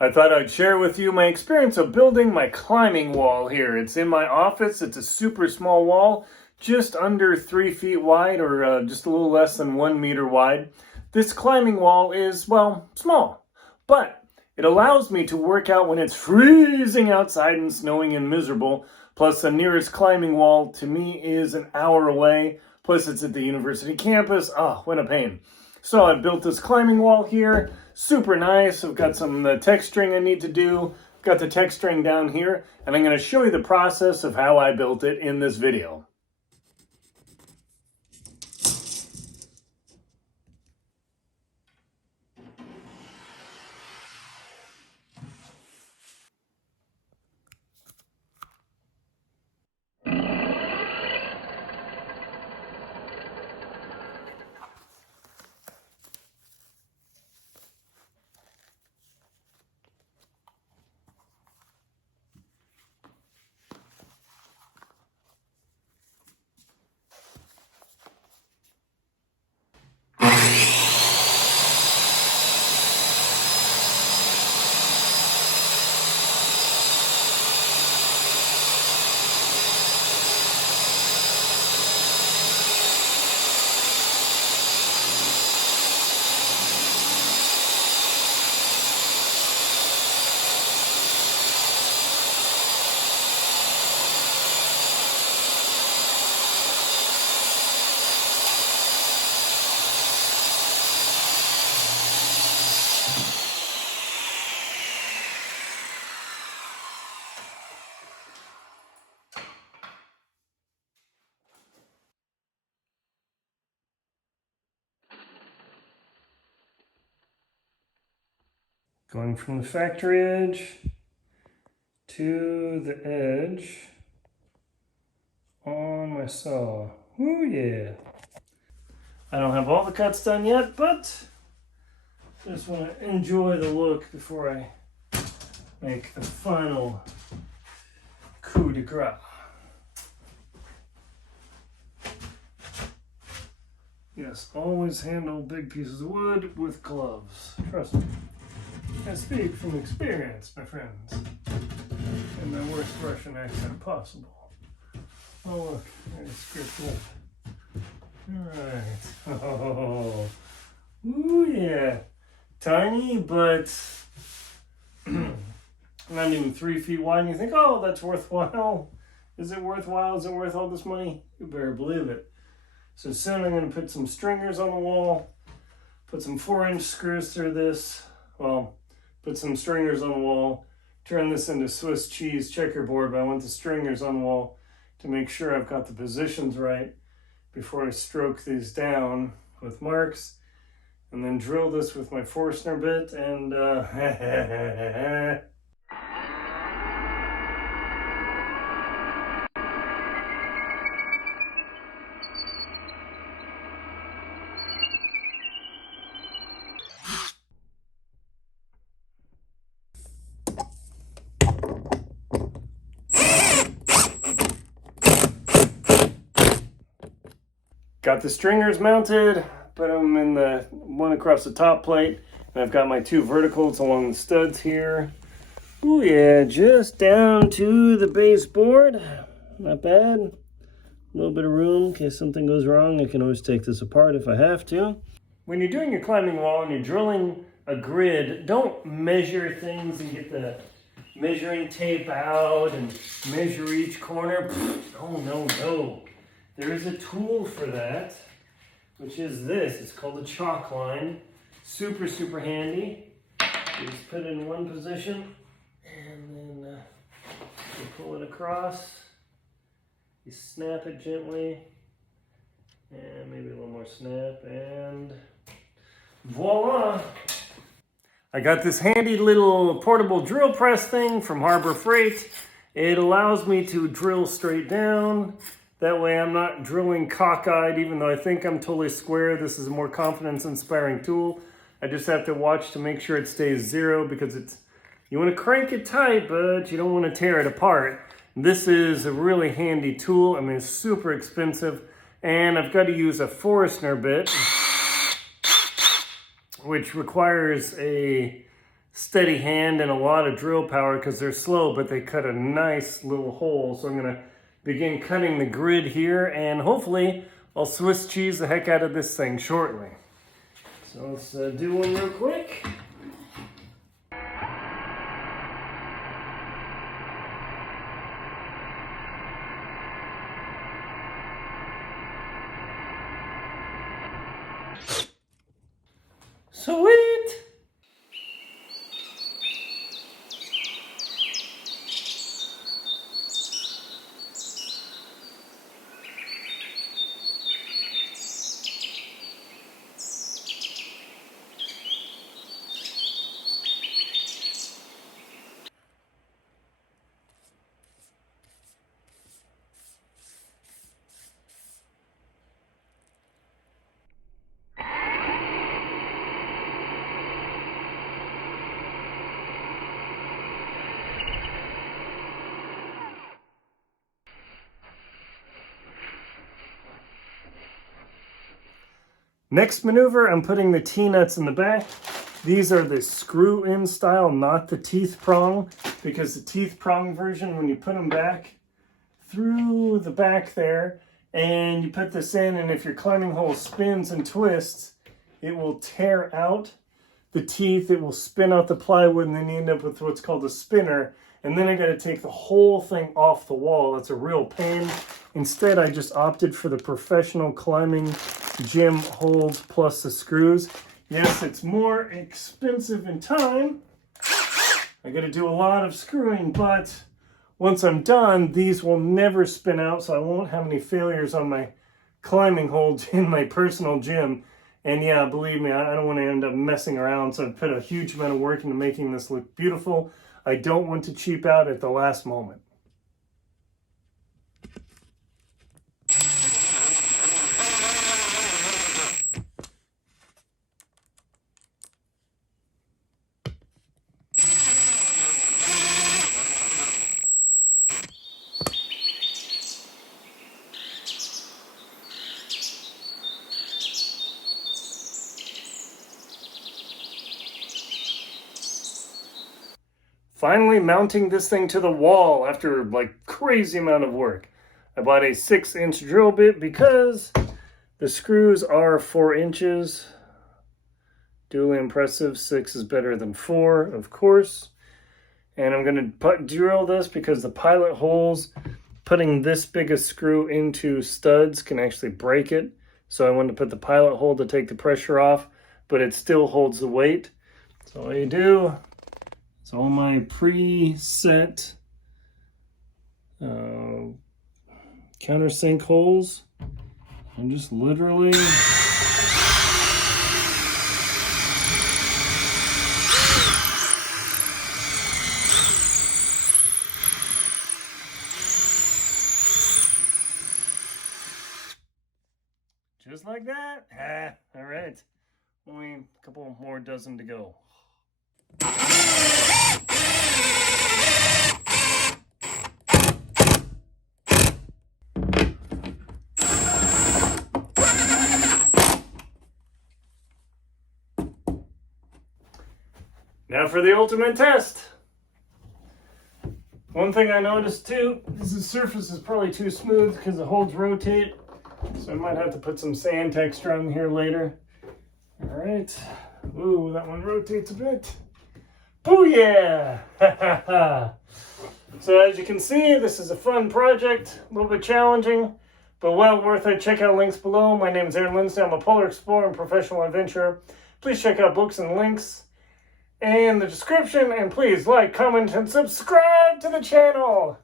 I thought I'd share with you my experience of building my climbing wall here. It's in my office. It's a super small wall, just under 3 feet wide, or just a little less than 1 meter wide. This climbing wall is, well, small, but it allows me to work out when it's freezing outside and snowing and miserable. Plus, the nearest climbing wall to me is an hour away. Plus, it's at the university campus. Oh, what a pain. So I built this climbing wall here. Super nice. I've got some texturing I need to do. Got the texturing down here, and I'm going to show you the process of how I built it in this video. Going from the factory edge to the edge on my saw. Ooh, yeah. I don't have all the cuts done yet, but just want to enjoy the look before I make the final coup de grace. Yes, always handle big pieces of wood with gloves. Trust me. I speak from experience, my friends. In the worst Russian accent possible. Oh, look, there's script wood. Alright. Oh. Ooh, yeah. Tiny, but not even 3 feet wide. And you think, oh, that's worthwhile. Is it worthwhile? Is it worth all this money? You better believe it. So soon I'm going to put some stringers on the wall. Put some 4-inch screws through this. Well, put some stringers on the wall, turn this into Swiss cheese checkerboard, but I want the stringers on the wall to make sure I've got the positions right before I stroke these down with marks, and then drill this with my Forstner bit, and got the stringers mounted, put them in the one across the top plate, and I've got my 2 verticals along the studs here. Oh yeah, just down to the baseboard. Not bad. A little bit of room in case something goes wrong. I can always take this apart if I have to. When you're doing your climbing wall and you're drilling a grid, don't measure things and get the measuring tape out and measure each corner. Oh, no. There is a tool for that, which is this. It's called a chalk line. Super, super handy. You just put it in one position, and then you pull it across. You snap it gently, and maybe a little more snap, and voila! I got this handy little portable drill press thing from Harbor Freight. It allows me to drill straight down. That way I'm not drilling cockeyed, even though I think I'm totally square. This is a more confidence-inspiring tool. I just have to watch to make sure it stays 0, because you want to crank it tight, but you don't want to tear it apart. This is a really handy tool. I mean, it's super expensive, and I've got to use a Forstner bit, which requires a steady hand and a lot of drill power because they're slow, but they cut a nice little hole. So I'm gonna begin cutting the grid here, and hopefully I'll Swiss cheese the heck out of this thing shortly. So let's do one real quick. Sweet! Next maneuver, I'm putting the T-nuts in the back. These are the screw-in style, not the teeth prong, because the teeth prong version, when you put them back through the back there, and you put this in, and if your climbing hole spins and twists, it will tear out the teeth, it will spin out the plywood, and then you end up with what's called a spinner, and then I got to take the whole thing off the wall. It's a real pain. Instead, I just opted for the professional climbing gym holds plus the screws. Yes, it's more expensive in time. I got to do a lot of screwing, but once I'm done, these will never spin out, so I won't have any failures on my climbing holds in my personal gym. And yeah, believe me, I don't want to end up messing around, so I've put a huge amount of work into making this look beautiful. I don't want to cheap out at the last moment. Finally mounting this thing to the wall after like crazy amount of work. I bought a 6-inch drill bit because the screws are 4 inches. Duly impressive. 6 is better than 4, of course. And I'm going to drill this because the pilot holes, putting this big a screw into studs can actually break it. So I wanted to put the pilot hole to take the pressure off, but it still holds the weight. So all you do, it's all my preset countersink holes. I'm just literally just like that. All right, only a couple more dozen to go. Now for the ultimate test. One thing I noticed too is the surface is probably too smooth because the holes rotate. So I might have to put some sand texture on here later. All right. Ooh, that one rotates a bit. Booyah! So as you can see, this is a fun project, a little bit challenging, but well worth it. Check out links below. My name is Linsdau. I'm a polar explorer and professional adventurer. Please check out books and links in the description, and please like, comment, and subscribe to the channel.